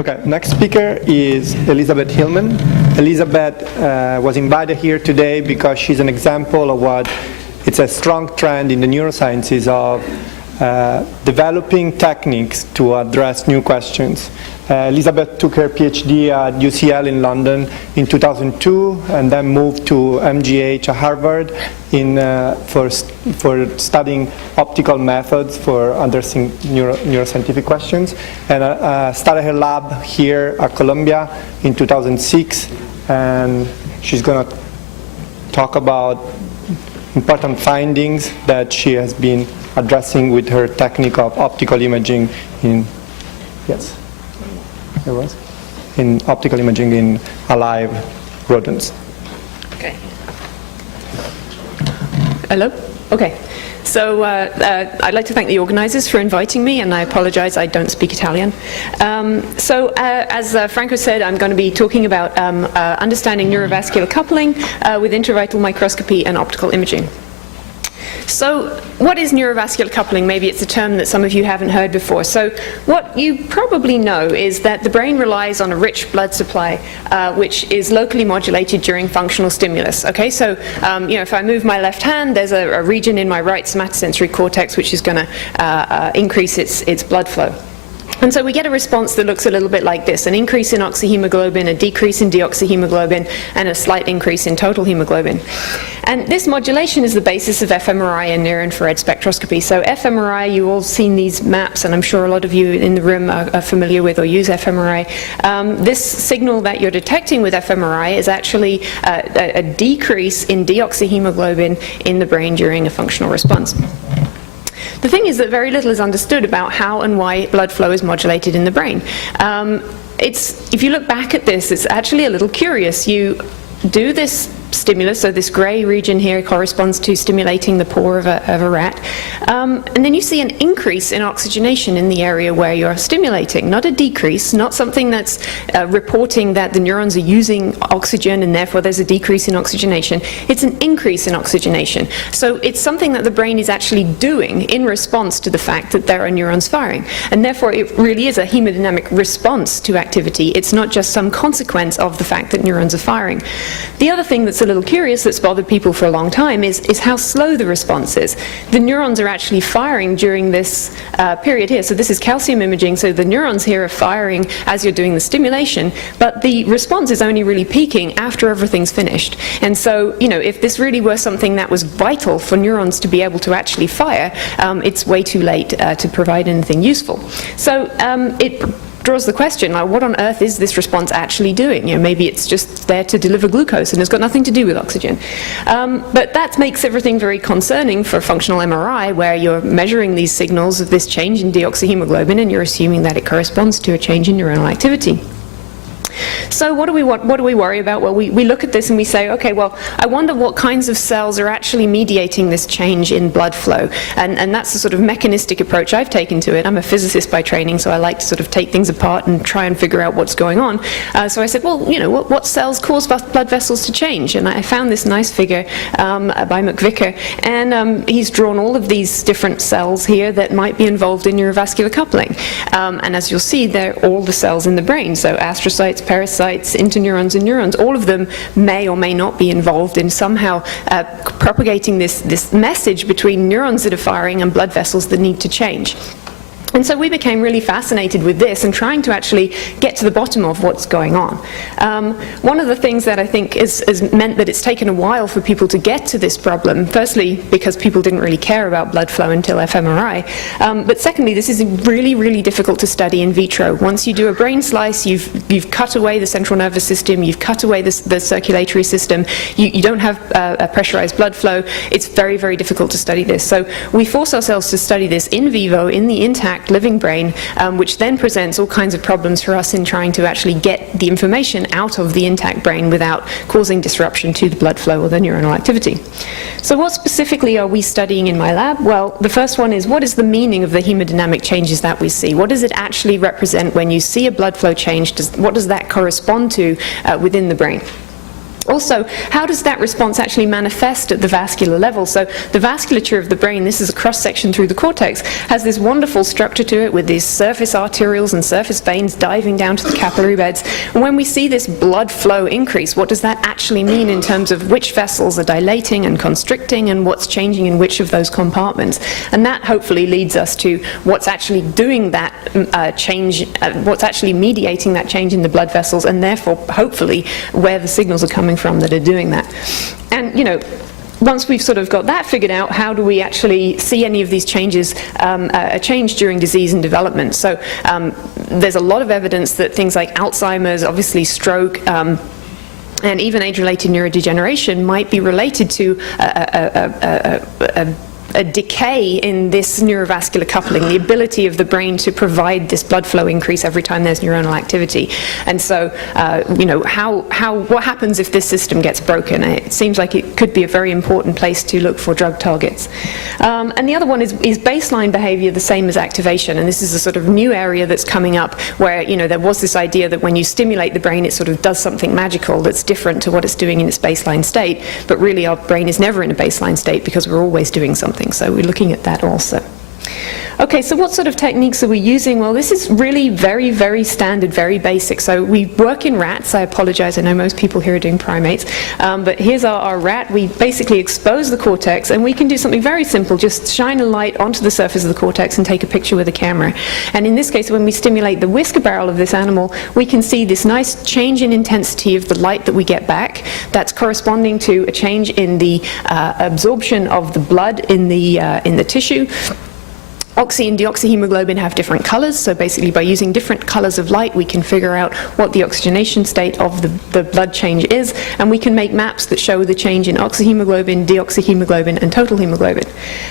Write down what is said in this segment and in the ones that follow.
Okay, next speaker is Elizabeth Hillman. Elizabeth was invited here today because she's an example of what it's a strong trend in the neurosciences of developing techniques to address new questions. Elizabeth took her PhD at UCL in London in 2002 and then moved to MGH at Harvard for studying optical methods for addressing neuroscientific questions, and started her lab here at Columbia in 2006, and she's going to talk about important findings that she has been addressing with her technique of optical imaging in optical imaging in alive rodents. Okay. Hello? Okay. So I'd like to thank the organizers for inviting me, and I apologize, I don't speak Italian. As Franco said, I'm going to be talking about understanding neurovascular coupling with intravital microscopy and optical imaging. So what is neurovascular coupling? Maybe it's a term that some of you haven't heard before. So what you probably know is that the brain relies on a rich blood supply, which is locally modulated during functional stimulus. Okay, so if I move my left hand, there's a region in my right somatosensory cortex which is going to increase its blood flow. And so we get a response that looks a little bit like this: an increase in oxyhemoglobin, a decrease in deoxyhemoglobin, and a slight increase in total hemoglobin. And this modulation is the basis of fMRI and near-infrared spectroscopy. So fMRI, you've all seen these maps, and I'm sure a lot of you in the room are familiar with or use fMRI. This signal that you're detecting with fMRI is actually a decrease in deoxyhemoglobin in the brain during a functional response. The thing is that very little is understood about how and why blood flow is modulated in the brain. If you look back at this, it's actually a little curious. You do this stimulus, so this gray region here corresponds to stimulating the pore of a rat, and then you see an increase in oxygenation in the area where you're stimulating, not a decrease, not something that's reporting that the neurons are using oxygen and therefore there's a decrease in oxygenation. It's an increase in oxygenation. So it's something that the brain is actually doing in response to the fact that there are neurons firing, and therefore it really is a hemodynamic response to activity. It's not just some consequence of the fact that neurons are firing. The other thing that's a little curious, that's bothered people for a long time, is how slow the response is. The neurons are actually firing during this period here. So this is calcium imaging, so the neurons here are firing as you're doing the stimulation, but the response is only really peaking after everything's finished. And so, if this really were something that was vital for neurons to be able to actually fire, it's way too late to provide anything useful. So it draws the question, like, what on earth is this response actually doing? Maybe it's just there to deliver glucose and has got nothing to do with oxygen. But that makes everything very concerning for functional MRI, where you're measuring these signals of this change in deoxyhemoglobin and you're assuming that it corresponds to a change in neuronal activity. So what do we worry about? Well, we look at this and we say, okay, well, I wonder what kinds of cells are actually mediating this change in blood flow. And that's the sort of mechanistic approach I've taken to it. I'm a physicist by training, so I like to sort of take things apart and try and figure out what's going on. So I said, well, what cells cause blood vessels to change? And I found this nice figure by McVicker, and he's drawn all of these different cells here that might be involved in neurovascular coupling. And as you'll see, they're all the cells in the brain. So astrocytes, pericytes, interneurons, and neurons, all of them may or may not be involved in somehow propagating this message between neurons that are firing and blood vessels that need to change. And so we became really fascinated with this and trying to actually get to the bottom of what's going on. One of the things that I think has meant that it's taken a while for people to get to this problem, firstly because people didn't really care about blood flow until fMRI, but secondly, this is really, really difficult to study in vitro. Once you do a brain slice, you've cut away the central nervous system, you've cut away the circulatory system, you don't have a pressurized blood flow. It's very, very difficult to study this. So we force ourselves to study this in vivo, in the intact living brain, which then presents all kinds of problems for us in trying to actually get the information out of the intact brain without causing disruption to the blood flow or the neuronal activity. So what specifically are we studying in my lab? Well, the first one is, what is the meaning of the hemodynamic changes that we see? What does it actually represent when you see a blood flow change? What does that correspond to within the brain? Also, how does that response actually manifest at the vascular level? So the vasculature of the brain, this is a cross-section through the cortex, has this wonderful structure to it with these surface arterioles and surface veins diving down to the capillary beds. And when we see this blood flow increase, what does that actually mean in terms of which vessels are dilating and constricting and what's changing in which of those compartments? And that hopefully leads us to what's actually doing that change, what's actually mediating that change in the blood vessels, and therefore, hopefully, where the signals are coming from that are doing that. And, you know, once we've sort of got that figured out, how do we actually see any of these changes, a change during disease and development? So there's a lot of evidence that things like Alzheimer's, obviously stroke, and even age-related neurodegeneration might be related to a decay in this neurovascular coupling, the ability of the brain to provide this blood flow increase every time there's neuronal activity. And so, you know, what happens if this system gets broken? It seems like it could be a very important place to look for drug targets. And the other one is baseline behavior the same as activation? And this is a sort of new area that's coming up where, you know, there was this idea that when you stimulate the brain, it sort of does something magical that's different to what it's doing in its baseline state. But really, our brain is never in a baseline state because we're always doing something. So we're looking at that also. Okay, so what sort of techniques are we using? Well, this is really very, very standard, very basic. So we work in rats. I apologize, I know most people here are doing primates. But here's our rat. We basically expose the cortex, and we can do something very simple. Just shine a light onto the surface of the cortex and take a picture with a camera. And in this case, when we stimulate the whisker barrel of this animal, we can see this nice change in intensity of the light that we get back. That's corresponding to a change in the absorption of the blood in the tissue. Oxy and deoxyhemoglobin have different colors, so basically by using different colors of light we can figure out what the oxygenation state of the blood change is, and we can make maps that show the change in oxyhemoglobin, deoxyhemoglobin, and total hemoglobin.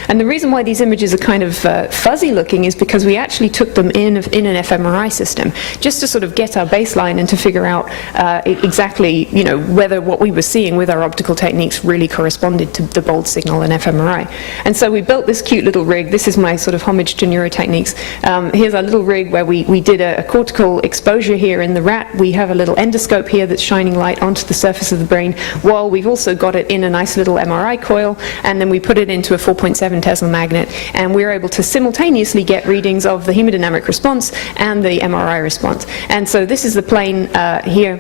And the reason why these images are kind of fuzzy looking is because we actually took them in an fMRI system, just to sort of get our baseline and to figure out exactly, you know, whether what we were seeing with our optical techniques really corresponded to the bold signal in fMRI. And so we built this cute little rig. This is my sort of homage to Neurotechniques. Here's our little rig where we did a cortical exposure here in the rat. We have a little endoscope here that's shining light onto the surface of the brain, while we've also got it in a nice little MRI coil, and then we put it into a 4.7 Tesla magnet, and we're able to simultaneously get readings of the hemodynamic response and the MRI response. And so this is the plane here.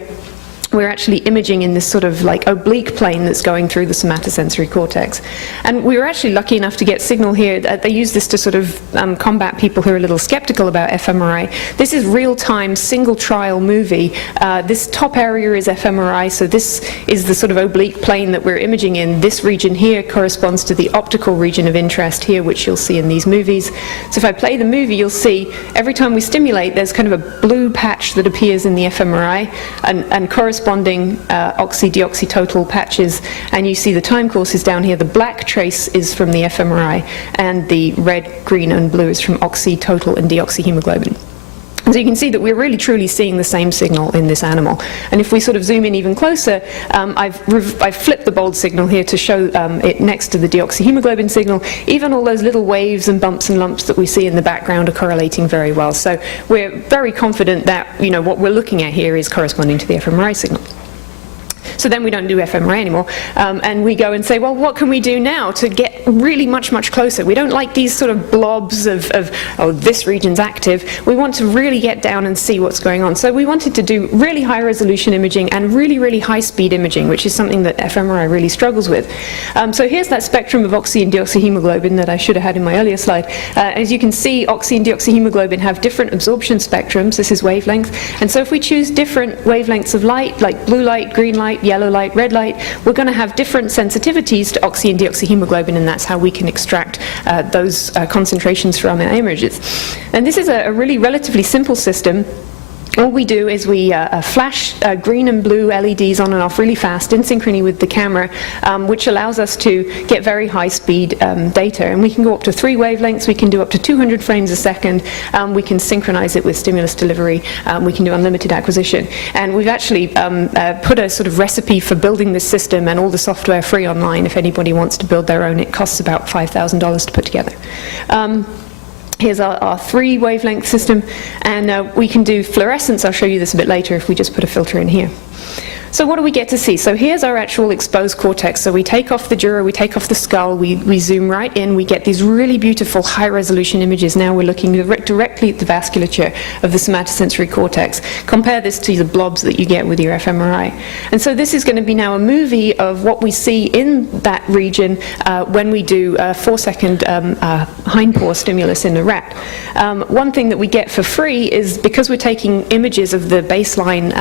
We're actually imaging in this sort of like oblique plane that's going through the somatosensory cortex. And we were actually lucky enough to get signal here. They use this to sort of combat people who are a little skeptical about fMRI. This is real-time, single trial movie. This top area is fMRI, so this is the sort of oblique plane that we're imaging in. This region here corresponds to the optical region of interest here, which you'll see in these movies. So if I play the movie, you'll see every time we stimulate, there's kind of a blue patch that appears in the fMRI, and corresponds oxy-deoxy total patches, and you see the time courses down here. The black trace is from the fMRI, and the red, green, and blue is from oxy, total, and deoxyhemoglobin. So you can see that we're really truly seeing the same signal in this animal. And if we sort of zoom in even closer, I've flipped the bold signal here to show it next to the deoxyhemoglobin signal. Even all those little waves and bumps and lumps that we see in the background are correlating very well. So we're very confident that, you know, what we're looking at here is corresponding to the fMRI signal. So then we don't do fMRI anymore, and we go and say, well, what can we do now to get really much, much closer? We don't like these sort of blobs of oh, this region's active. We want to really get down and see what's going on. So we wanted to do really high resolution imaging and really, really high speed imaging, which is something that fMRI really struggles with. So here's that spectrum of oxy and deoxyhemoglobin that I should have had in my earlier slide. As you can see, oxy and deoxyhemoglobin have different absorption spectrums. This is wavelength. And so if we choose different wavelengths of light, like blue light, green light, yellow light, red light, we're going to have different sensitivities to oxy and deoxyhemoglobin, and that's how we can extract those concentrations from our images. And this is a really relatively simple system. All we do is we flash green and blue LEDs on and off really fast in synchrony with the camera, which allows us to get very high speed data. And we can go up to 3 wavelengths, we can do up to 200 frames a second, we can synchronize it with stimulus delivery, we can do unlimited acquisition. And we've actually put a sort of recipe for building this system and all the software free online if anybody wants to build their own. It costs about $5,000 to put together. Here's our 3 wavelength system, and we can do fluorescence. I'll show you this a bit later if we just put a filter in here. So what do we get to see? So here's our actual exposed cortex. So we take off the dura, we take off the skull, we zoom right in, we get these really beautiful high-resolution images. Now we're looking directly at the vasculature of the somatosensory cortex. Compare this to the blobs that you get with your fMRI. And so this is going to be now a movie of what we see in that region when we do a 4-second hindpaw stimulus in a rat. One thing that we get for free is, because we're taking images of the baseline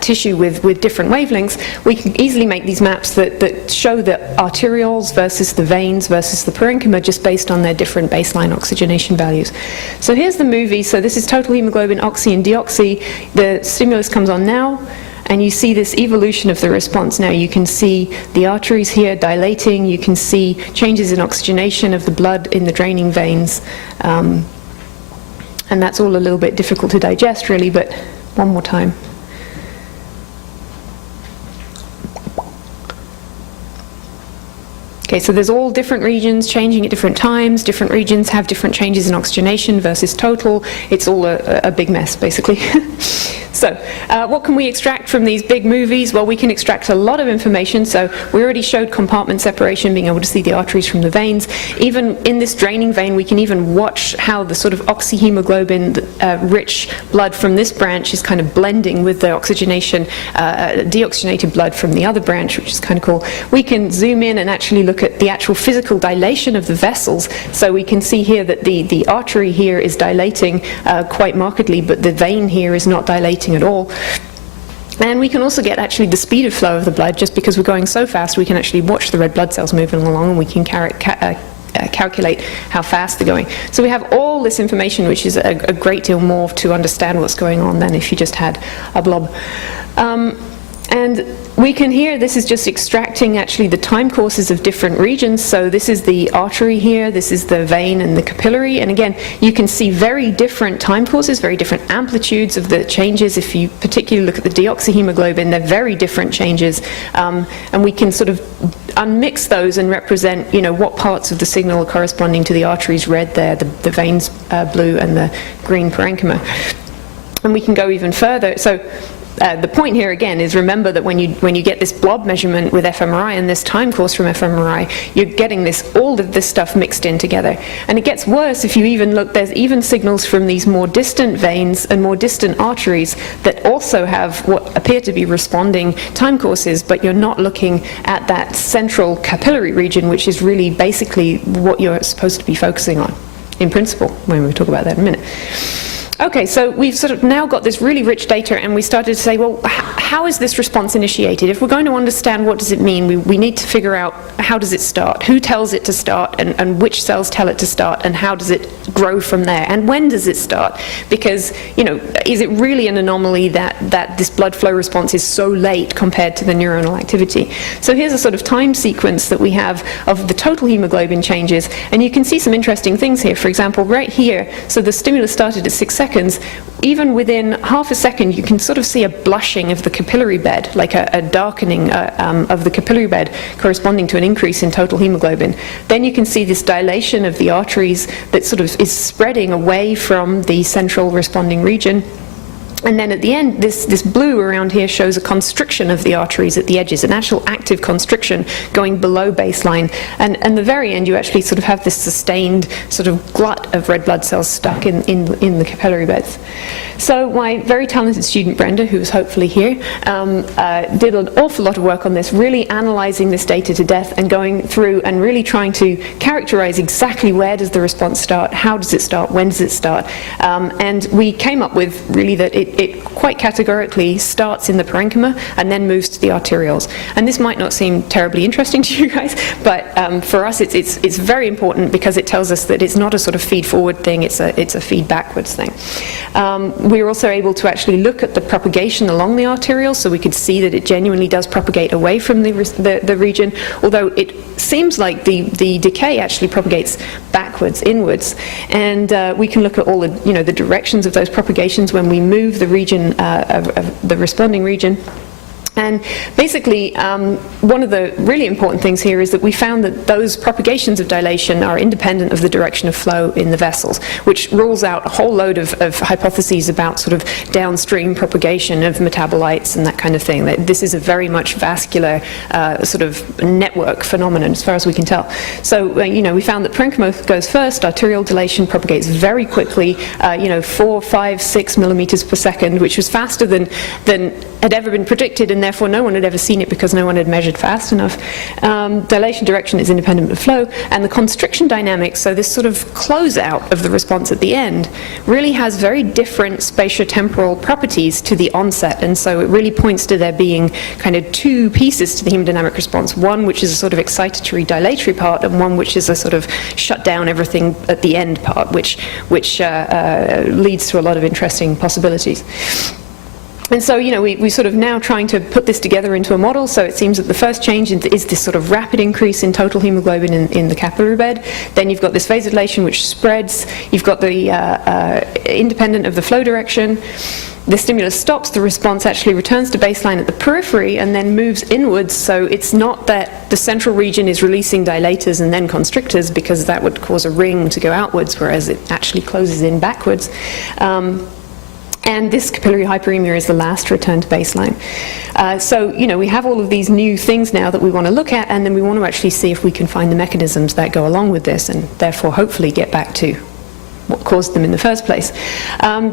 tissue with different wavelengths, we can easily make these maps that show the arterioles versus the veins versus the parenchyma just based on their different baseline oxygenation values. So here's the movie. So this is total hemoglobin, oxy and deoxy. The stimulus comes on now, and you see this evolution of the response. Now you can see the arteries here dilating, you can see changes in oxygenation of the blood in the draining veins, and that's all a little bit difficult to digest really, but one more time. Okay, so there's all different regions changing at different times. Different regions have different changes in oxygenation versus total. It's all a big mess, basically. So, what can we extract from these big movies? Well, we can extract a lot of information. So, we already showed compartment separation, being able to see the arteries from the veins. Even in this draining vein, we can even watch how the sort of oxyhemoglobin-rich blood from this branch is kind of blending with the oxygenation, deoxygenated blood from the other branch, which is kind of cool. We can zoom in and actually look at the actual physical dilation of the vessels. So we can see here that the artery here is dilating quite markedly, but the vein here is not dilating at all. And we can also get actually the speed of flow of the blood. Just because we're going so fast, we can actually watch the red blood cells moving along, and we can calculate how fast they're going. So we have all this information, which is a great deal more to understand what's going on than if you just had a blob. And we can hear, this is just extracting actually the time courses of different regions. So this is the artery here, this is the vein and the capillary. And again, you can see very different time courses, very different amplitudes of the changes. If you particularly look at the deoxyhemoglobin, they're very different changes. And we can sort of unmix those and represent, you know, what parts of the signal are corresponding to the arteries red there, the veins blue, and the green parenchyma. And we can go even further. So the point here again is, remember that when you get this blob measurement with fMRI and this time course from fMRI, you're getting all of this stuff mixed in together. And it gets worse if you even look, there's even signals from these more distant veins and more distant arteries that also have what appear to be responding time courses, but you're not looking at that central capillary region, which is really basically what you're supposed to be focusing on, in principle, when we talk about that in a minute. Okay, so we've sort of now got this really rich data, and we started to say, well, how is this response initiated? If we're going to understand what does it mean, we need to figure out how does it start, who tells it to start, and which cells tell it to start, and how does it grow from there, and when does it start? Because, you know, is it really an anomaly that this blood flow response is so late compared to the neuronal activity? So here's a sort of time sequence that we have of the total hemoglobin changes, and you can see some interesting things here. For example, right here, so the stimulus started at 6 seconds. Even within half a second, you can sort of see a blushing of the capillary bed, like a darkening of the capillary bed corresponding to an increase in total hemoglobin. Then you can see this dilation of the arteries that sort of is spreading away from the central responding region. And then at the end, this blue around here shows a constriction of the arteries at the edges, an actual active constriction going below baseline. And at the very end, you actually sort of have this sustained sort of glut of red blood cells stuck in the capillary beds. So my very talented student Brenda, who's hopefully here, did an awful lot of work on this, really analyzing this data to death and going through and really trying to characterize exactly where does the response start, how does it start, when does it start. And we came up with really that it quite categorically starts in the parenchyma and then moves to the arterioles. And this might not seem terribly interesting to you guys, but for us it's very important because it tells us that it's not a sort of feed forward thing, it's a feed backwards thing. We were also able to actually look at the propagation along the arterioles, so we could see that it genuinely does propagate away from the region, although it seems like the decay actually propagates backwards, inwards. And we can look at all the directions of those propagations when we move the region of the responding region. And basically, one of the really important things here is that we found that those propagations of dilation are independent of the direction of flow in the vessels, which rules out a whole load of hypotheses about sort of downstream propagation of metabolites and that kind of thing. That this is a very much vascular sort of network phenomenon, as far as we can tell. So, you know, we found that parenchyma goes first, arterial dilation propagates very quickly, you know, 4, 5, 6 millimeters per second, which was faster than had ever been predicted, and therefore no one had ever seen it because no one had measured fast enough. Dilation direction is independent of flow, and the constriction dynamics, so this sort of closeout of the response at the end, really has very different spatiotemporal properties to the onset, and so it really points to there being kind of two pieces to the hemodynamic response, one which is a sort of excitatory dilatory part, and one which is a sort of shut down everything at the end part, which leads to a lot of interesting possibilities. And so, you know, we're sort of now trying to put this together into a model. So it seems that the first change is this sort of rapid increase in total hemoglobin in the capillary bed. Then you've got this vasodilation which spreads. You've got the independent of the flow direction. The stimulus stops, the response actually returns to baseline at the periphery and then moves inwards, so it's not that the central region is releasing dilators and then constrictors, because that would cause a ring to go outwards, whereas it actually closes in backwards. And this capillary hyperemia is the last return to baseline. So, you know, we have all of these new things now that we want to look at, and then we want to actually see if we can find the mechanisms that go along with this, and therefore hopefully get back to what caused them in the first place.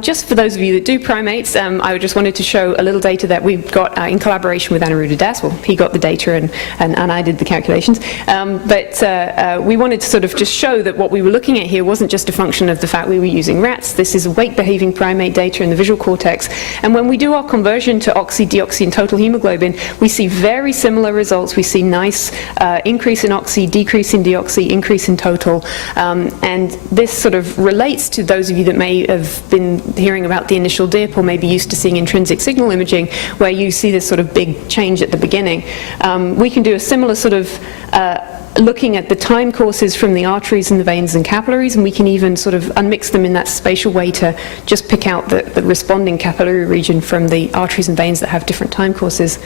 Just for those of you that do primates, I just wanted to show a little data that we've got in collaboration with Aniruddha Das. Well, he got the data and I did the calculations. But we wanted to sort of just show that what we were looking at here wasn't just a function of the fact we were using rats. This is awake-behaving primate data in the visual cortex. And when we do our conversion to oxy, deoxy, and total hemoglobin, we see very similar results. We see nice increase in oxy, decrease in deoxy, increase in total. And this sort of relates to those of you that may have been hearing about the initial dip or maybe used to seeing intrinsic signal imaging, where you see this sort of big change at the beginning. We can do a similar sort of looking at the time courses from the arteries and the veins and capillaries, and we can even sort of unmix them in that spatial way to just pick out the responding capillary region from the arteries and veins that have different time courses.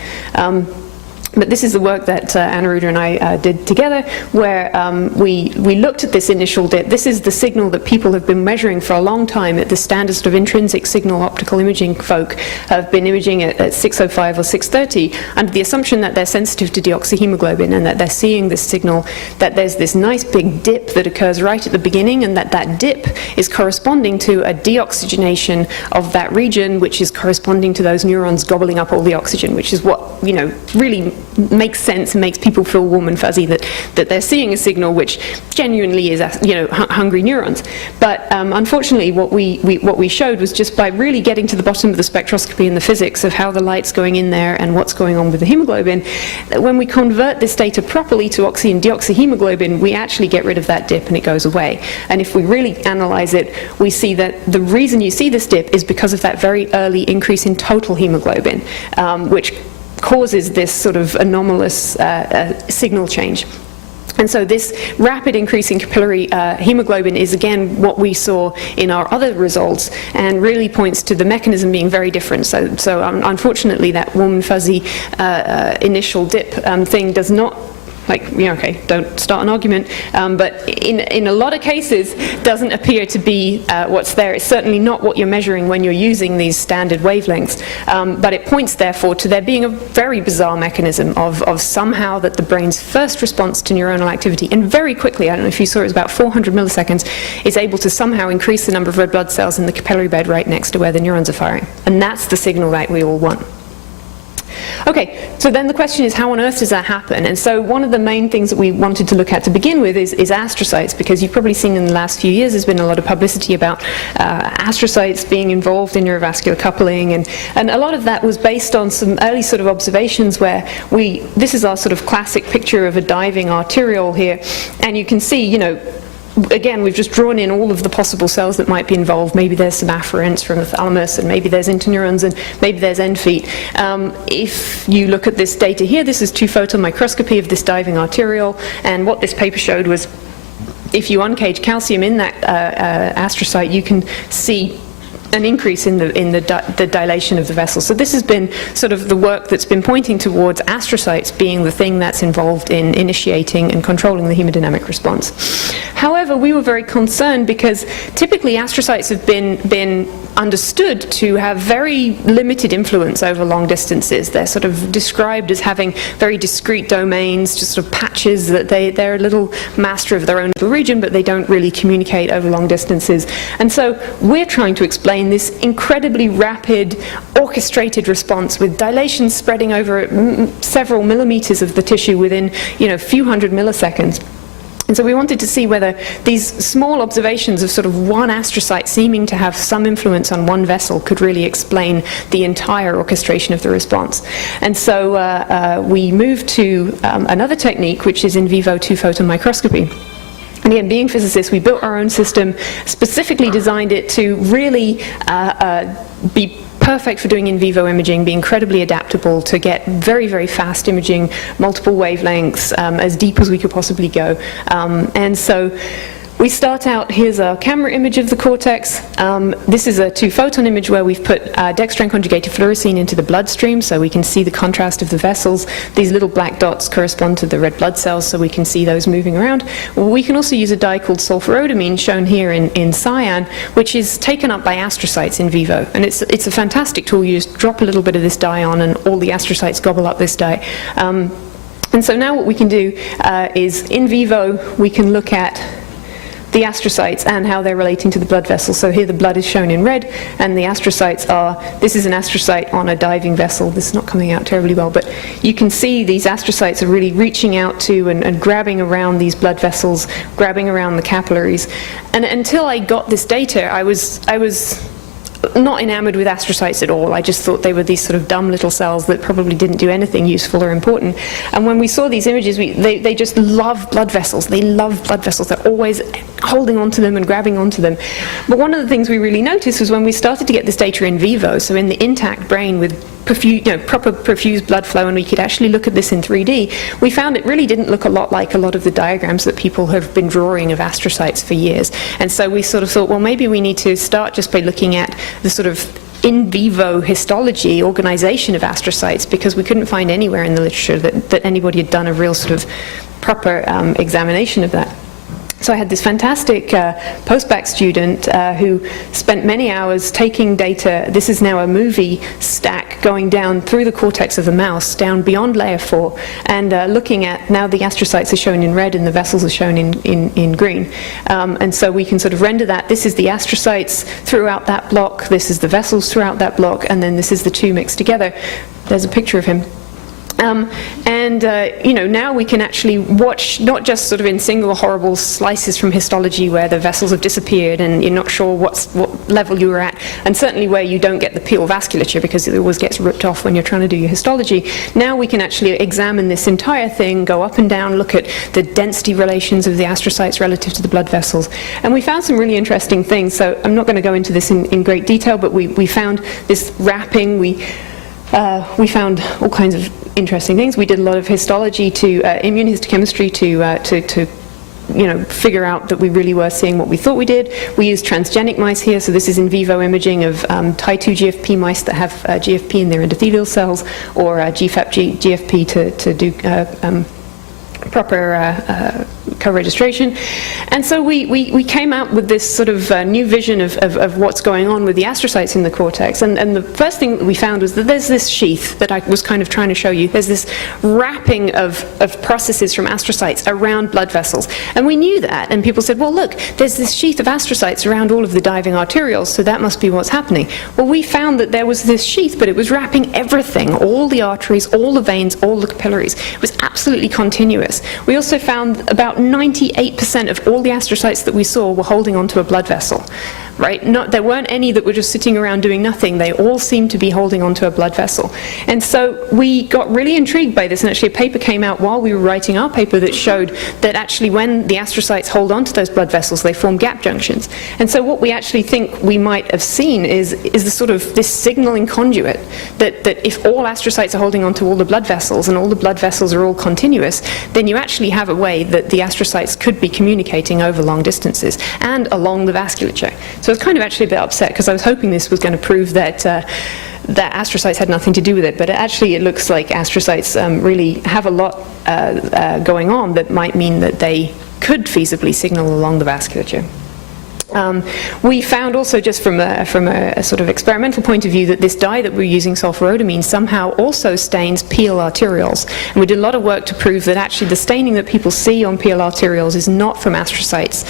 But this is the work that Aniruddha and I did together, where we looked at this initial dip. This is the signal that people have been measuring for a long time at the standard sort of intrinsic signal optical imaging folk have been imaging at 605 or 630 under the assumption that they're sensitive to deoxyhemoglobin and that they're seeing this signal, that there's this nice big dip that occurs right at the beginning, and that dip is corresponding to a deoxygenation of that region, which is corresponding to those neurons gobbling up all the oxygen, which is what, you know, really makes sense and makes people feel warm and fuzzy that they're seeing a signal which genuinely is, you know, hungry neurons. But unfortunately, what we showed was just by really getting to the bottom of the spectroscopy and the physics of how the light's going in there and what's going on with the hemoglobin, that when we convert this data properly to oxy and deoxyhemoglobin, we actually get rid of that dip and it goes away. And if we really analyze it, we see that the reason you see this dip is because of that very early increase in total hemoglobin, which causes this sort of anomalous signal change. And so this rapid increase in capillary hemoglobin is again what we saw in our other results, and really points to the mechanism being very different. So unfortunately that warm and fuzzy initial dip thing does not, like, you know, okay, don't start an argument, but in a lot of cases doesn't appear to be what's there. It's certainly not what you're measuring when you're using these standard wavelengths, but it points therefore to there being a very bizarre mechanism of somehow that the brain's first response to neuronal activity, and very quickly, I don't know if you saw, it was about 400 milliseconds, is able to somehow increase the number of red blood cells in the capillary bed right next to where the neurons are firing. And that's the signal that we all want. Okay, so then the question is, how on earth does that happen? And so one of the main things that we wanted to look at to begin with is astrocytes, because you've probably seen in the last few years there's been a lot of publicity about astrocytes being involved in neurovascular coupling, and a lot of that was based on some early sort of observations where this is our sort of classic picture of a diving arteriole here, and you can see, you know, again, we've just drawn in all of the possible cells that might be involved. Maybe there's some afferents from the thalamus, and maybe there's interneurons, and maybe there's end feet. If you look at this data here, this is 2-photon microscopy of this diving arteriole, and what this paper showed was if you uncage calcium in that astrocyte, you can see an increase in the dilation of the vessel. So this has been sort of the work that's been pointing towards astrocytes being the thing that's involved in initiating and controlling the hemodynamic response. However, we were very concerned because typically astrocytes have been understood to have very limited influence over long distances. They're sort of described as having very discrete domains, just sort of patches that they're a little master of their own little region, but they don't really communicate over long distances. And so we're trying to explain this incredibly rapid, orchestrated response with dilation spreading over several millimeters of the tissue within, a few hundred milliseconds. And so we wanted to see whether these small observations of sort of one astrocyte seeming to have some influence on one vessel could really explain the entire orchestration of the response. And so we moved to another technique, which is in vivo two-photon microscopy. And again, being physicists, we built our own system, specifically designed it to really be perfect for doing in vivo imaging, be incredibly adaptable to get very, very fast imaging, multiple wavelengths, as deep as we could possibly go. And so we start out, here's a camera image of the cortex. This is a two-photon image where we've put dextran-conjugated fluorescein into the bloodstream so we can see the contrast of the vessels. These little black dots correspond to the red blood cells, so we can see those moving around. We can also use a dye called sulforhodamine, shown here in cyan, which is taken up by astrocytes in vivo. And it's a fantastic tool. You just drop a little bit of this dye on and all the astrocytes gobble up this dye. And so now what we can do is, in vivo, we can look at the astrocytes and how they're relating to the blood vessels. So here the blood is shown in red, and the astrocytes this is an astrocyte on a diving vessel. This is not coming out terribly well, but you can see these astrocytes are really reaching out to and grabbing around these blood vessels, grabbing around the capillaries. And until I got this data, I was not enamored with astrocytes at all. I just thought they were these sort of dumb little cells that probably didn't do anything useful or important. And when we saw these images, they just love blood vessels. They love blood vessels. They're always holding onto them and grabbing onto them. But one of the things we really noticed was when we started to get this data in vivo, so in the intact brain with proper perfused blood flow, and we could actually look at this in 3D, we found it really didn't look a lot like a lot of the diagrams that people have been drawing of astrocytes for years. And so we sort of thought, well, maybe we need to start just by looking at the sort of in vivo histology organization of astrocytes, because we couldn't find anywhere in the literature that anybody had done a real sort of proper examination of that. So I had this fantastic post-bac student who spent many hours taking data. This is now a movie stack going down through the cortex of the mouse, down beyond layer 4, and looking at, now the astrocytes are shown in red and the vessels are shown in green. And so we can sort of render that. This is the astrocytes throughout that block, this is the vessels throughout that block, and then this is the two mixed together. There's a picture of him. Now we can actually watch, not just sort of in single horrible slices from histology where the vessels have disappeared and you're not sure what level you were at, and certainly wwhere you don't get the peel vasculature because it always gets ripped off when you're trying to do your histology. Now we can actually examine this entire thing, go up and down, look at the density relations of the astrocytes relative to the blood vessels. And we found some really interesting things. So I'm not going to go into this in great detail, but we found this wrapping. We found all kinds of interesting things. We did a lot of histology immunohistochemistry to figure out that we really were seeing what we thought we did. We used transgenic mice here, so this is in vivo imaging of Tie2 GFP mice that have GFP in their endothelial cells, or GFAP GFP to do proper co-registration. And so we came out with this sort of new vision of what's going on with the astrocytes in the cortex. And the first thing that we found was that there's this sheath that I was kind of trying to show you. There's this wrapping of processes from astrocytes around blood vessels. And we knew that, and people said, well, look, there's this sheath of astrocytes around all of the diving arterioles, so that must be what's happening. Well, we found that there was this sheath, but it was wrapping everything, all the arteries, all the veins, all the capillaries. It was absolutely continuous. We also found about 98% of all the astrocytes that we saw were holding onto a blood vessel. Right? There weren't any that were just sitting around doing nothing. They all seemed to be holding onto a blood vessel. And so we got really intrigued by this, and actually a paper came out while we were writing our paper that showed that actually when the astrocytes hold onto those blood vessels, they form gap junctions. And so what we actually think we might have seen is the sort of this signaling conduit that if all astrocytes are holding onto all the blood vessels and all the blood vessels are all continuous, then you actually have a way that the astrocytes could be communicating over long distances and along the vasculature. So I was kind of actually a bit upset because I was hoping this was going to prove that that astrocytes had nothing to do with it, but actually it looks like astrocytes really have a lot going on that might mean that they could feasibly signal along the vasculature. We found also, just from a sort of experimental point of view, that this dye that we're using, sulfurotamine, somehow also stains PL arterioles. And we did a lot of work to prove that actually the staining that people see on PL arterioles is not from astrocytes,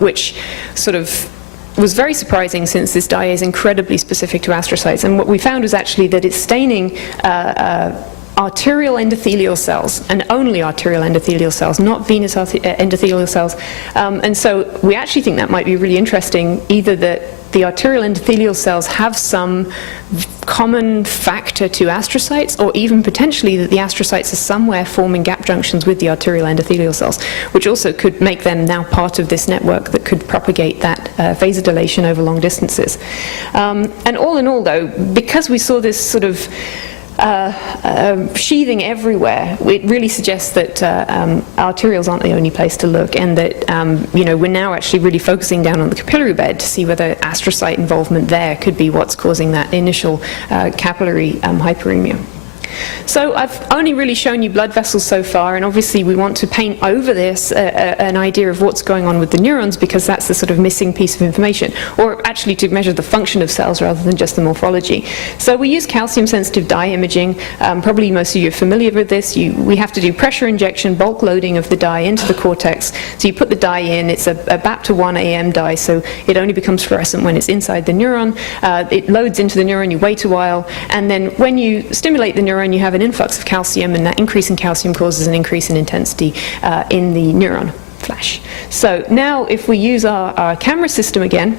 which sort of was very surprising, since this dye is incredibly specific to astrocytes. And what we found was actually that it's staining arterial endothelial cells, and only arterial endothelial cells, not venous endothelial cells. And so we actually think that might be really interesting, either that the arterial endothelial cells have some common factor to astrocytes, or even potentially that the astrocytes are somewhere forming gap junctions with the arterial endothelial cells, which also could make them now part of this network that could propagate that vasodilation over long distances. And all in all, though, because we saw this sort of sheathing everywhere, it really suggests that arterioles aren't the only place to look, and that we're now actually really focusing down on the capillary bed to see whether astrocyte involvement there could be what's causing that initial capillary hyperemia. So I've only really shown you blood vessels so far, and obviously we want to paint over this an idea of what's going on with the neurons, because that's the sort of missing piece of information, or actually to measure the function of cells rather than just the morphology. So we use calcium-sensitive dye imaging. Probably most of you are familiar with this. We have to do pressure injection, bulk loading of the dye into the cortex. So you put the dye in. It's a BAP1 AM dye, so it only becomes fluorescent when it's inside the neuron. It loads into the neuron, you wait a while, and then when you stimulate the neuron, you have an influx of calcium, and that increase in calcium causes an increase in intensity in the neuron flash. So now if we use our camera system again,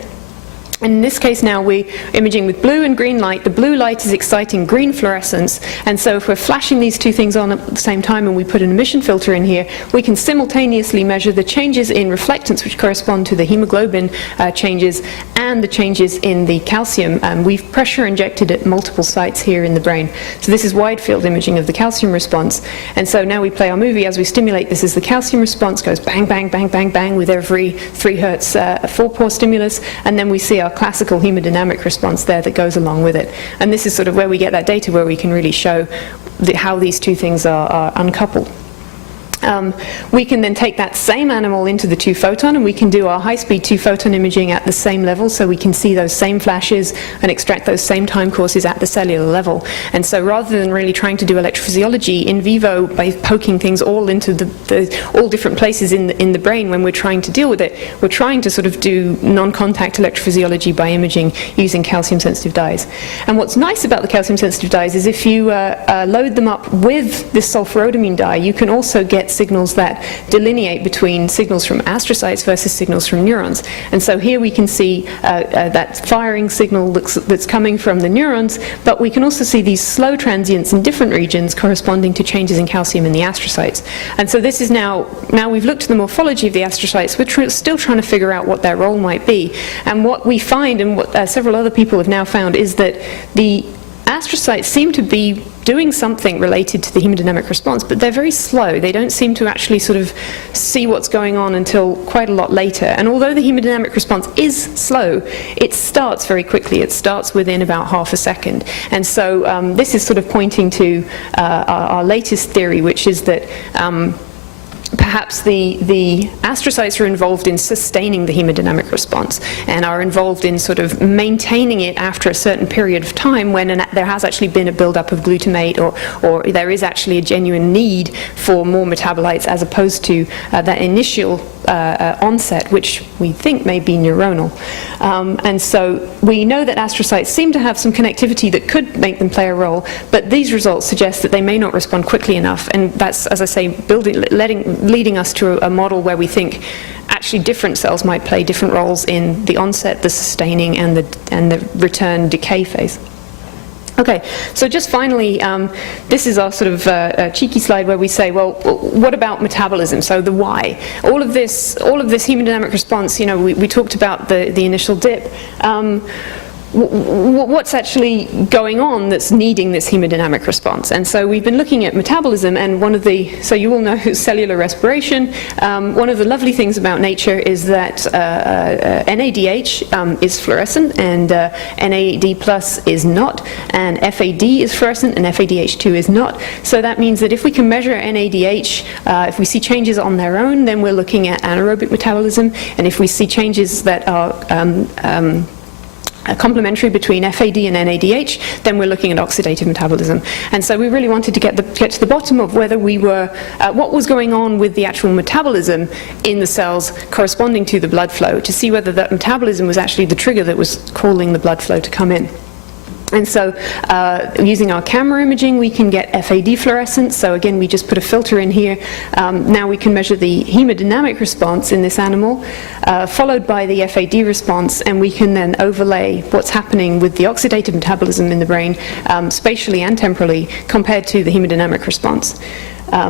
in this case now we're imaging with blue and green light. The blue light is exciting green fluorescence, and so if we're flashing these two things on at the same time and we put an emission filter in here, we can simultaneously measure the changes in reflectance, which correspond to the hemoglobin changes, and the changes in the calcium. We've pressure injected at multiple sites here in the brain. So this is wide field imaging of the calcium response. And so now we play our movie. As we stimulate, this is the calcium response, goes bang, bang, bang, bang, bang with every 3 hertz 4-pore stimulus, and then we see our classical hemodynamic response there that goes along with it. And this is sort of where we get that data where we can really show how these two things are uncoupled. We can then take that same animal into the 2-photon, and we can do our high-speed 2-photon imaging at the same level, so we can see those same flashes and extract those same time courses at the cellular level. And so rather than really trying to do electrophysiology in vivo by poking things all into all different places in the brain when we're trying to deal with it, we're trying to sort of do non-contact electrophysiology by imaging using calcium-sensitive dyes. And what's nice about the calcium-sensitive dyes is if you load them up with this sulfurotamine dye, you can also get signals that delineate between signals from astrocytes versus signals from neurons. And so here we can see that firing signal that's coming from the neurons, but we can also see these slow transients in different regions corresponding to changes in calcium in the astrocytes. And so this is now we've looked at the morphology of the astrocytes, we're still trying to figure out what their role might be. And what we find, and what several other people have now found, is that the astrocytes seem to be doing something related to the hemodynamic response, but they're very slow. They don't seem to actually sort of see what's going on until quite a lot later. And although the hemodynamic response is slow, it starts very quickly. It starts within about half a second. And so this is sort of pointing to our latest theory, which is that perhaps the astrocytes are involved in sustaining the hemodynamic response and are involved in sort of maintaining it after a certain period of time when there has actually been a buildup of glutamate, or there is actually a genuine need for more metabolites, as opposed to that initial onset, which we think may be neuronal. And so we know that astrocytes seem to have some connectivity that could make them play a role, but these results suggest that they may not respond quickly enough, and that's, as I say, leading us to a model where we think actually different cells might play different roles in the onset, the sustaining, and the return decay phase. Okay, so just finally, this is our sort of cheeky slide where we say, well, what about metabolism? So the why. All of this hemodynamic response, we talked about the initial dip. what's actually going on that's needing this hemodynamic response. And so we've been looking at metabolism, and so you all know cellular respiration. One of the lovely things about nature is that NADH is fluorescent, and NAD plus is not, and FAD is fluorescent, and FADH2 is not. So that means that if we can measure NADH, if we see changes on their own, then we're looking at anaerobic metabolism, and if we see changes that are complementary between FAD and NADH, then we're looking at oxidative metabolism. And so we really wanted to get to the bottom of whether we were, what was going on with the actual metabolism in the cells corresponding to the blood flow, to see whether that metabolism was actually the trigger that was calling the blood flow to come in. And so using our camera imaging, we can get FAD fluorescence. So again, we just put a filter in here. Now we can measure the hemodynamic response in this animal, followed by the FAD response, and we can then overlay what's happening with the oxidative metabolism in the brain, spatially and temporally, compared to the hemodynamic response.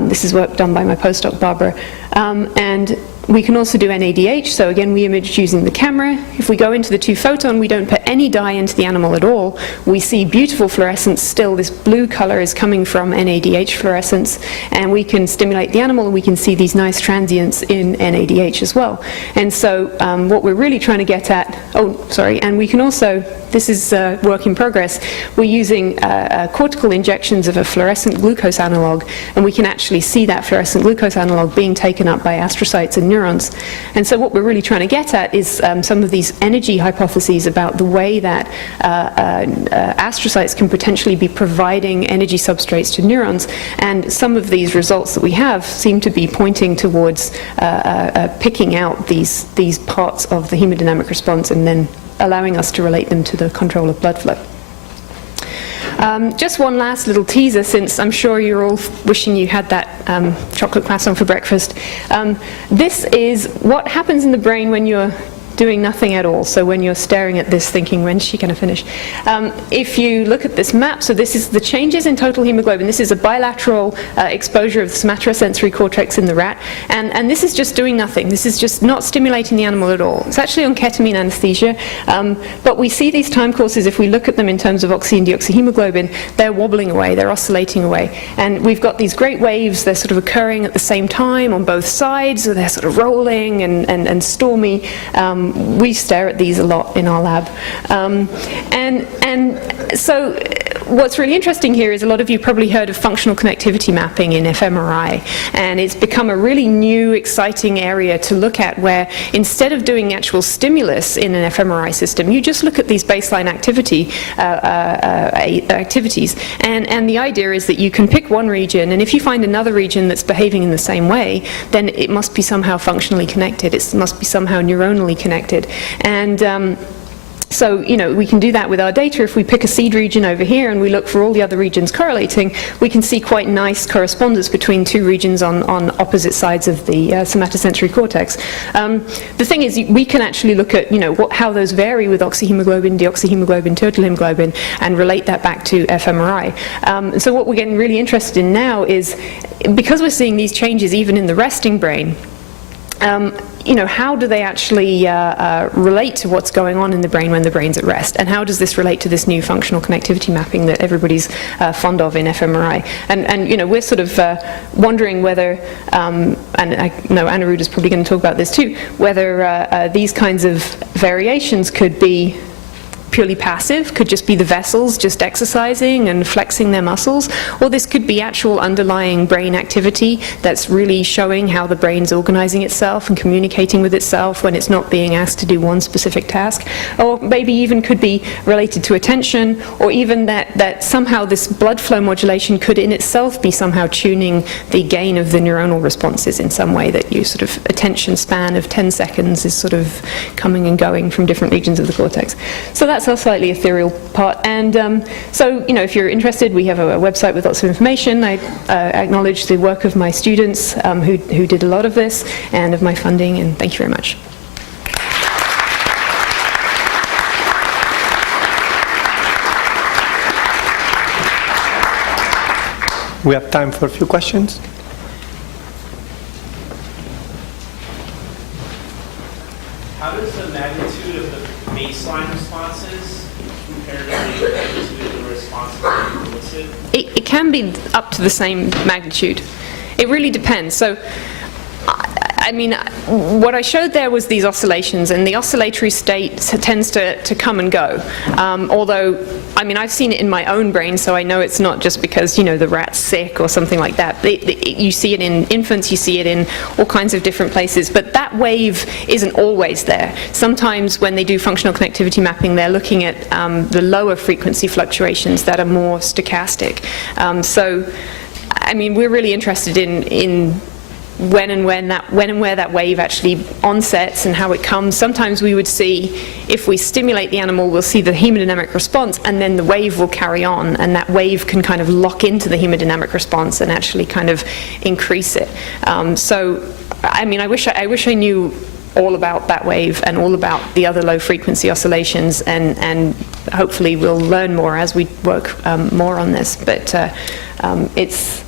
This is work done by my postdoc, Barbara. And we can also do NADH, so again we image using the camera. If we go into the 2-photon, we don't put any dye into the animal at all. We see beautiful fluorescence still. This blue color is coming from NADH fluorescence, and we can stimulate the animal and we can see these nice transients in NADH as well. And so what we're really trying to get at, and we can also, this is work in progress, we're using cortical injections of a fluorescent glucose analog, and we can actually see that fluorescent glucose analog being taken up by astrocytes and neurons. And so what we're really trying to get at is some of these energy hypotheses about the way that astrocytes can potentially be providing energy substrates to neurons. And some of these results that we have seem to be pointing towards picking out these parts of the hemodynamic response and then allowing us to relate them to the control of blood flow. Just one last little teaser, since I'm sure you're all wishing you had that chocolate croissant for breakfast. This is what happens in the brain when you're doing nothing at all. So when you're staring at this thinking, when's she going to finish? If you look at this map, so this is the changes in total hemoglobin. This is a bilateral exposure of the somatosensory cortex in the rat. And this is just doing nothing. This is just not stimulating the animal at all. It's actually on ketamine anesthesia. But we see these time courses, if we look at them in terms of oxy and deoxyhemoglobin, they're wobbling away, they're oscillating away. And we've got these great waves, they're sort of occurring at the same time on both sides, so they're sort of rolling and stormy. We stare at these a lot in our lab. And so what's really interesting here is a lot of you probably heard of functional connectivity mapping in fMRI, and it's become a really new, exciting area to look at, where instead of doing actual stimulus in an fMRI system, you just look at these baseline activities, and the idea is that you can pick one region, and if you find another region that's behaving in the same way, then it must be somehow functionally connected, it must be somehow neuronally connected. And so, you know, we can do that with our data. If we pick a seed region over here and we look for all the other regions correlating, we can see quite nice correspondence between two regions on opposite sides of the somatosensory cortex. The thing is, we can actually look at, you know, how those vary with oxyhemoglobin, deoxyhemoglobin, total hemoglobin, and relate that back to fMRI. So what we're getting really interested in now is, because we're seeing these changes even in the resting brain, you know, how do they actually relate to what's going on in the brain when the brain's at rest? And how does this relate to this new functional connectivity mapping that everybody's fond of in fMRI? And you know, we're sort of wondering whether, and I know Anirudh is probably going to talk about this too, whether these kinds of variations could be purely passive, could just be the vessels just exercising and flexing their muscles, or this could be actual underlying brain activity that's really showing how the brain's organizing itself and communicating with itself when it's not being asked to do one specific task, or maybe even could be related to attention, or even that somehow this blood flow modulation could in itself be somehow tuning the gain of the neuronal responses in some way, that you sort of attention span of 10 seconds is sort of coming and going from different regions of the cortex. So that's a slightly ethereal part. And so, you know, if you're interested, we have a website with lots of information. I acknowledge the work of my students who did a lot of this, and of my funding, and thank you very much. We have time for a few questions. How does the magnitude of the baseline responses comparatively the magnitude of the response that you elicit? It can be up to the same magnitude. It really depends. So, I mean, what I showed there was these oscillations, and the oscillatory state tends to come and go. Although, I mean, I've seen it in my own brain, so I know it's not just because, you know, the rat's sick or something like that. You see it in infants, you see it in all kinds of different places, but that wave isn't always there. Sometimes when they do functional connectivity mapping, they're looking at the lower frequency fluctuations that are more stochastic. So, I mean, we're really interested in when and where that wave actually onsets and how it comes. Sometimes we would see, if we stimulate the animal, we'll see the hemodynamic response, and then the wave will carry on, and that wave can kind of lock into the hemodynamic response and actually kind of increase it. So, I mean, I wish I knew all about that wave and all about the other low frequency oscillations, and hopefully we'll learn more as we work more on this. But it's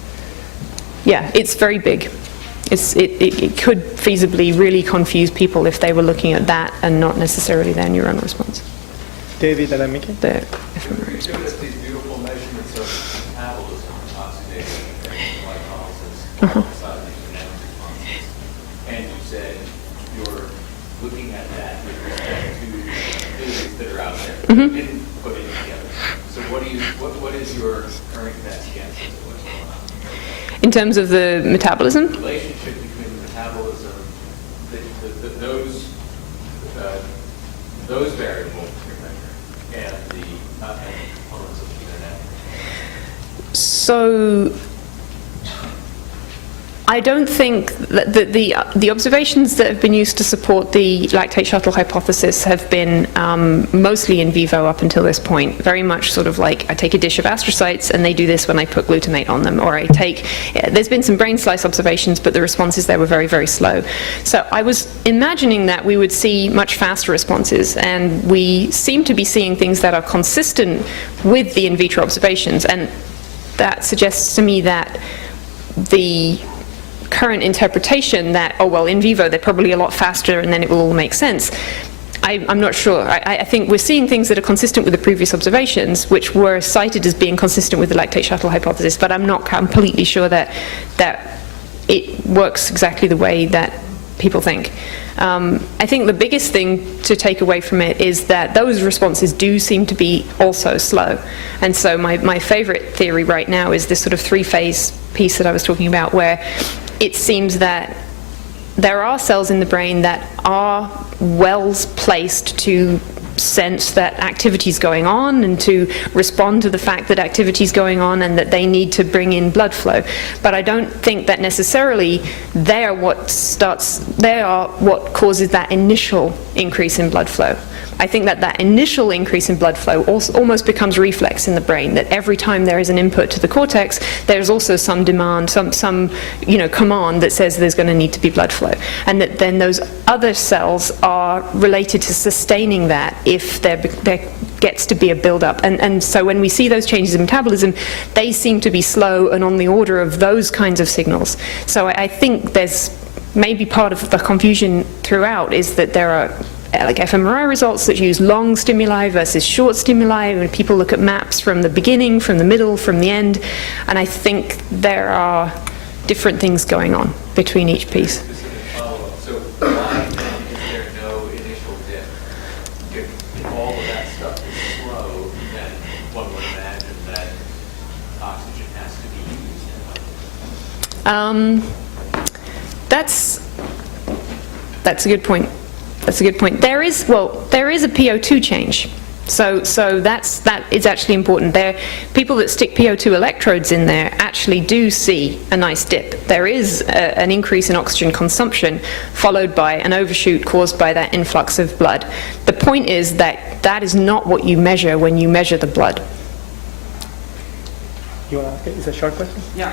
very big. It could feasibly really confuse people if they were looking at that and not necessarily their neuronal response. David and Amiki? You're giving us these beautiful measurements of metabolism, oxidation, glycolysis, dynamic responses, and you said you're looking at that with respect to physics that are out there. You didn't put it together. So what is your current best guess as to what's going on? In terms of the metabolism? Relationship between the metabolism, those variables you're measuring, and the components of the hemodynamic. So, I don't think that the observations that have been used to support the lactate shuttle hypothesis have been mostly in vivo up until this point. Very much sort of like, I take a dish of astrocytes and they do this when I put glutamate on them, or there's been some brain slice observations, but the responses there were very, very slow. So I was imagining that we would see much faster responses, and we seem to be seeing things that are consistent with the in vitro observations, and that suggests to me that the current interpretation that, oh, well, in vivo they're probably a lot faster and then it will all make sense, I'm not sure. I think we're seeing things that are consistent with the previous observations, which were cited as being consistent with the lactate shuttle hypothesis, but I'm not completely sure that it works exactly the way that people think. I think the biggest thing to take away from it is that those responses do seem to be also slow. And so my favorite theory right now is this sort of three-phase piece that I was talking about, where it seems that there are cells in the brain that are well placed to sense that activity is going on and to respond to the fact that activity is going on and that they need to bring in blood flow. But I don't think that necessarily they are what causes that initial increase in blood flow. I think that initial increase in blood flow almost becomes reflex in the brain, that every time there is an input to the cortex, there's also some demand, some command that says there's going to need to be blood flow. And that then those other cells are related to sustaining that if there gets to be a buildup. And so when we see those changes in metabolism, they seem to be slow and on the order of those kinds of signals. So I think there's maybe part of the confusion throughout is that there are like fMRI results that use long stimuli versus short stimuli, when people look at maps from the beginning, from the middle, from the end, and I think there are different things going on between each piece. Specific follow-up. So why is there no initial dip? If all of that stuff is slow, then one would imagine that oxygen has to be used. That's a good point. That's a good point. There is a PO2 change. So that is actually important. People that stick PO2 electrodes in there actually do see a nice dip. There is an increase in oxygen consumption followed by an overshoot caused by that influx of blood. The point is that is not what you measure when you measure the blood. You want to ask it? Is it a short question? Yeah.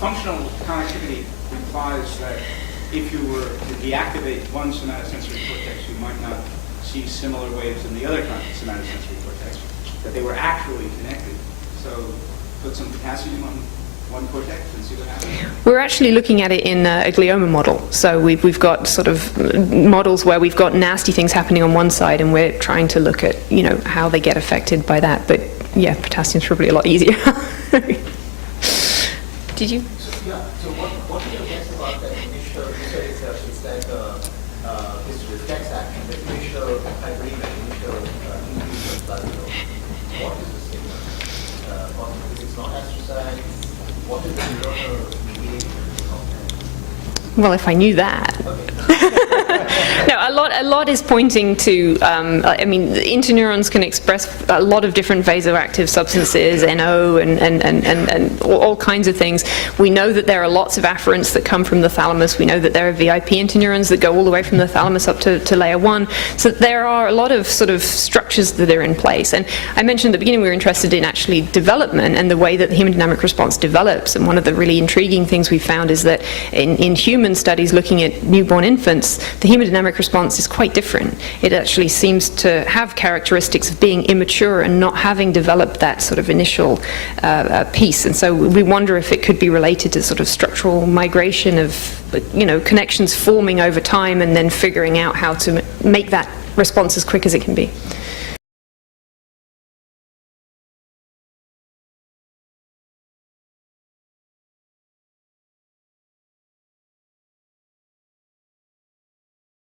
Functional connectivity implies that if you were to deactivate one somatosensory cortex, you might not see similar waves in the other somatosensory cortex, that they were actually connected. So put some potassium on one cortex and see what happens? We're actually looking at it in a glioma model. So we've got sort of models where we've got nasty things happening on one side, and we're trying to look at, how they get affected by that. But yeah, potassium's probably a lot easier. Did you? Yeah, so what do you guess about that initial, it's like this reflex action, the initial hyperemia, initial increase of blood flow. What is the signal? If it's not astrocyte, what is the neuronal mediation of that? Well, if I knew that. No, a lot is pointing to, interneurons can express a lot of different vasoactive substances, NO and all kinds of things. We know that there are lots of afferents that come from the thalamus. We know that there are VIP interneurons that go all the way from the thalamus up to layer 1. So there are a lot of sort of structures that are in place. And I mentioned at the beginning we were interested in actually development and the way that the hemodynamic response develops. And one of the really intriguing things we found is that in human studies looking at newborn infants, the hemodynamic response is quite different. It actually seems to have characteristics of being immature and not having developed that sort of initial piece. And so we wonder if it could be related to sort of structural migration of, connections forming over time and then figuring out how to make that response as quick as it can be.